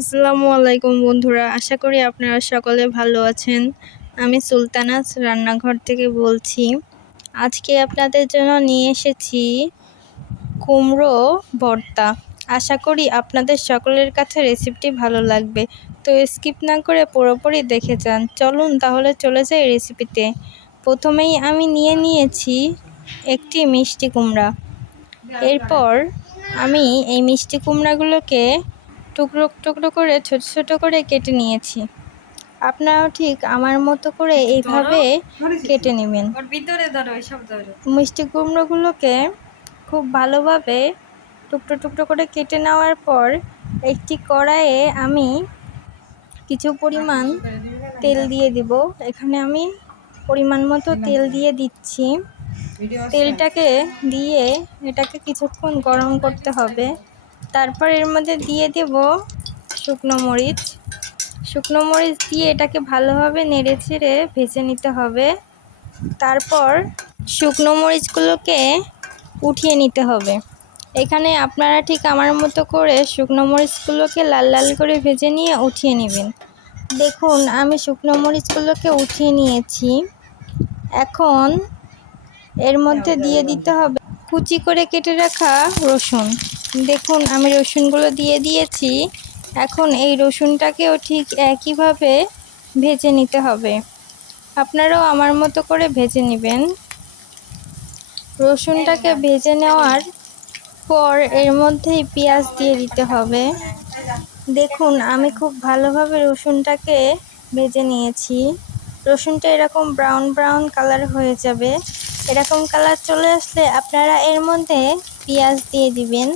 আসসালামু আলাইকুম বন্ধুরা, আশা করি আপনারা সকলে ভালো আছেন। আমি সুলতানাস রান্নাঘর থেকে বলছি। আজকে আপনাদের জন্য নিয়ে এসেছি কুমড়ো ভর্তা। আশা করি আপনাদের সকলের কাছে রেসিপিটি ভালো লাগবে, তো স্কিপ না করে পুরোপুরি দেখে যান। চলুন তাহলে চলে যাই রেসিপিতে। প্রথমেই আমি নিয়েছি একটি মিষ্টি কুমড়া। এরপর আমি এই মিষ্টি কুমড়াগুলোকে টুকরো টুকরো করে ছোট ছোট করে কেটে নিয়েছি। আপনারাও ঠিক আমার মতো করে এইভাবে কেটে নেবেন। মিষ্টি কুমড়োগুলোকে খুব ভালোভাবে টুকরো টুকরো করে কেটে নেওয়ার পর একটি কড়াইয়ে আমি কিছু পরিমাণ তেল দিয়ে দিব। এখানে আমি পরিমাণ মতো তেল দিয়ে দিচ্ছি। তেলটাকে দিয়ে এটাকে কিছুক্ষণ গরম করতে হবে। তারপর এর মধ্যে দিয়ে দেব শুকনো মরিচ দিয়ে এটাকে ভালোভাবে নেড়ে ছেড়ে ভেজে নিতে হবে। তারপর শুকনো মরিচগুলোকে উঠিয়ে নিতে হবে। এখানে আপনারা ঠিক আমার মতো করে শুকনো মরিচগুলোকে লাল লাল করে ভেজে নিয়ে উঠিয়ে নেবেন। দেখুন আমি শুকনো মরিচগুলোকে উঠিয়ে নিয়েছি। এখন এর মধ্যে দিয়ে দিতে হবে কুচি করে কেটে রাখা রসুন। দেখুন আমি রসুনগুলো দিয়ে দিয়েছি। এখন এই রসুনটাকেও ঠিক একইভাবে ভেজে নিতে হবে। আপনারাও আমার মতো করে ভেজে নেবেন। রসুনটাকে ভেজে নেওয়ার পর এর মধ্যেই পেঁয়াজ দিয়ে দিতে হবে। দেখুন আমি খুব ভালোভাবে রসুনটাকে ভেজে নিয়েছি। রসুনটা এরকম ব্রাউন ব্রাউন কালার হয়ে যাবে। এরকম কালার চলে আসলে আপনারা এর মধ্যে পেঁয়াজ দিয়ে দিবেন।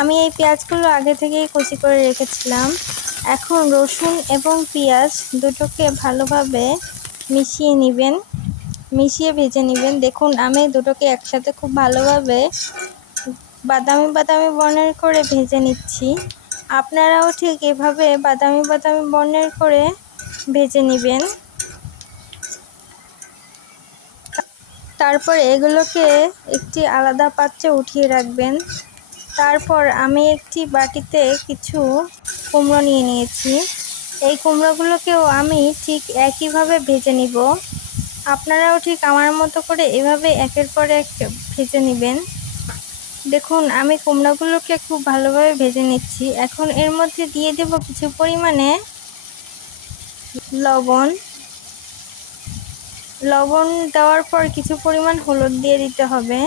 আমি এই পেঁয়াজগুলো আগে থেকেই কুচি করে রেখেছিলাম। এখন রসুন এবং পেঁয়াজ দুটোকে ভালোভাবে মিশিয়ে ভেজে নেবেন। দেখুন আমি দুটোকে একসাথে খুব ভালোভাবে বাদামি বাদামি বর্ণের করে ভেজে নিচ্ছি। আপনারাও ঠিক এভাবে বাদামি বাদামি বর্ণের করে ভেজে নেবেন। তারপর এগুলোকে একটি আলাদা পাত্রে উঠিয়ে রাখবেন। তারপর আমি একটি বাটিতে কিছু কুমড়ো নিয়ে নিয়েছি। এই কুমড়োগুলোকেও আমি ঠিক একইভাবে ভেজে নিব। আপনারাও ঠিক আমার মতো করে এভাবে একের পর এক ভেজে নেবেন। দেখুন আমি কুমড়োগুলোকে খুব ভালোভাবে ভেজে নিচ্ছি। এখন এর মধ্যে দিয়ে দেব কিছু পরিমাণে লবণ দেওয়ার পর কিছু পরিমাণ হলুদ দিয়ে দিতে হবে।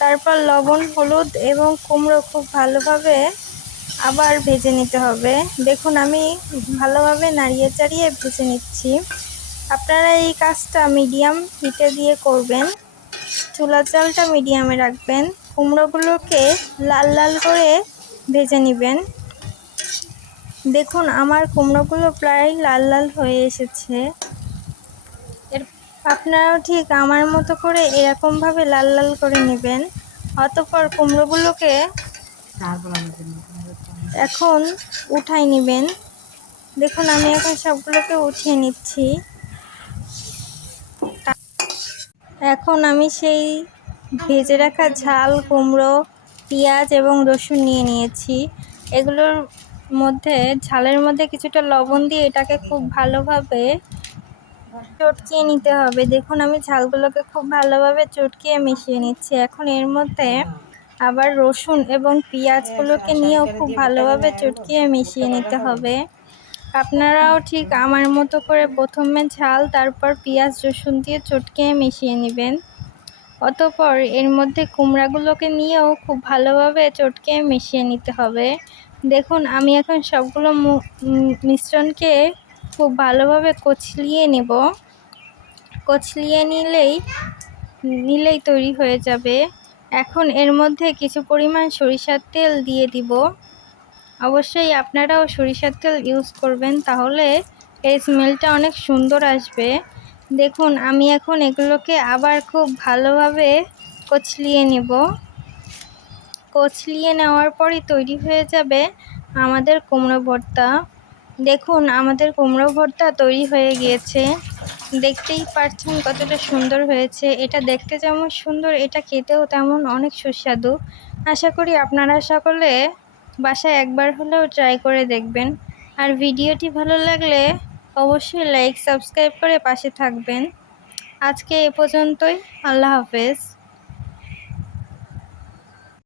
তারপর লবণ, হলুদ এবং কুমড়ো খুব ভালোভাবে আবার ভেজে নিতে হবে। দেখুন আমি ভালোভাবে নাড়িয়ে চাড়িয়ে ভেজে নিচ্ছি। আপনারা এই কাজটা মিডিয়াম হিটে দিয়ে করবেন। চুলার জালটা মিডিয়ামে রাখবেন। কুমড়োগুলোকে লাল লাল করে ভেজে নেবেন। দেখুন আমার কুমড়োগুলো প্রায় লাল লাল হয়ে এসেছে। আপনারাও ঠিক আমার মতো করে এরকমভাবে লাল লাল করে নেবেন। অতঃপর কুমড়োগুলোকে এখন উঠাই নেবেন। দেখুন আমি এখন সবগুলোকে উঠিয়ে নিচ্ছি। এখন আমি সেই ভেজে রাখা ঝাল কুমড়ো, পেঁয়াজ এবং রসুন নিয়ে নিয়েছি। এগুলোর মধ্যে ঝালের মধ্যে কিছুটা লবণ দিয়ে এটাকে খুব ভালোভাবে চটকিয়ে নিতে হবে। দেখুন আমি ঝালগুলোকে খুব ভালোভাবে চটকিয়ে মিশিয়ে নিচ্ছি। এখন এর মধ্যে আবার রসুন এবং পেঁয়াজগুলোকে নিয়েও খুব ভালোভাবে চটকিয়ে মিশিয়ে নিতে হবে। আপনারাও ঠিক আমার মতো করে প্রথমে ঝাল, তারপর পেঁয়াজ রসুন দিয়ে চটকিয়ে মিশিয়ে নেবেন। অতঃপর এর মধ্যে কুমড়াগুলোকে নিয়েও খুব ভালোভাবে চটকিয়ে মিশিয়ে নিতে হবে। দেখুন আমি এখন সবগুলো মিশ্রণকে খুব ভালোভাবে কচলিয়ে নেব। কচলিয়ে নিলেই তৈরি হয়ে যাবে। এখন এর মধ্যে কিছু পরিমাণ সরিষার তেল দিয়ে দিব। অবশ্যই আপনারাও সরিষার তেল ইউজ করবেন, তাহলে এর স্মেলটা অনেক সুন্দর আসবে। দেখুন আমি এখন এগুলোকে আবার খুব ভালোভাবে কচলিয়ে নেব। কচলিয়ে নেওয়ার পরই তৈরি হয়ে যাবে আমাদের কুমড়ো ভর্তা। দেখুন আমাদের কুমড়ো ভর্তা তৈরি হয়ে গিয়েছে। দেখতেই পাচ্ছেন কতটা সুন্দর হয়েছে। এটা দেখতে যেমন সুন্দর, এটা খেতেও তেমন অনেক সুস্বাদু। আশা করি আপনারা সকলে বাসায় একবার হলেও ট্রাই করে দেখবেন। আর ভিডিওটি ভালো লাগলে অবশ্যই লাইক সাবস্ক্রাইব করে পাশে থাকবেন। আজকে এ পর্যন্তই। আল্লাহ হাফেজ।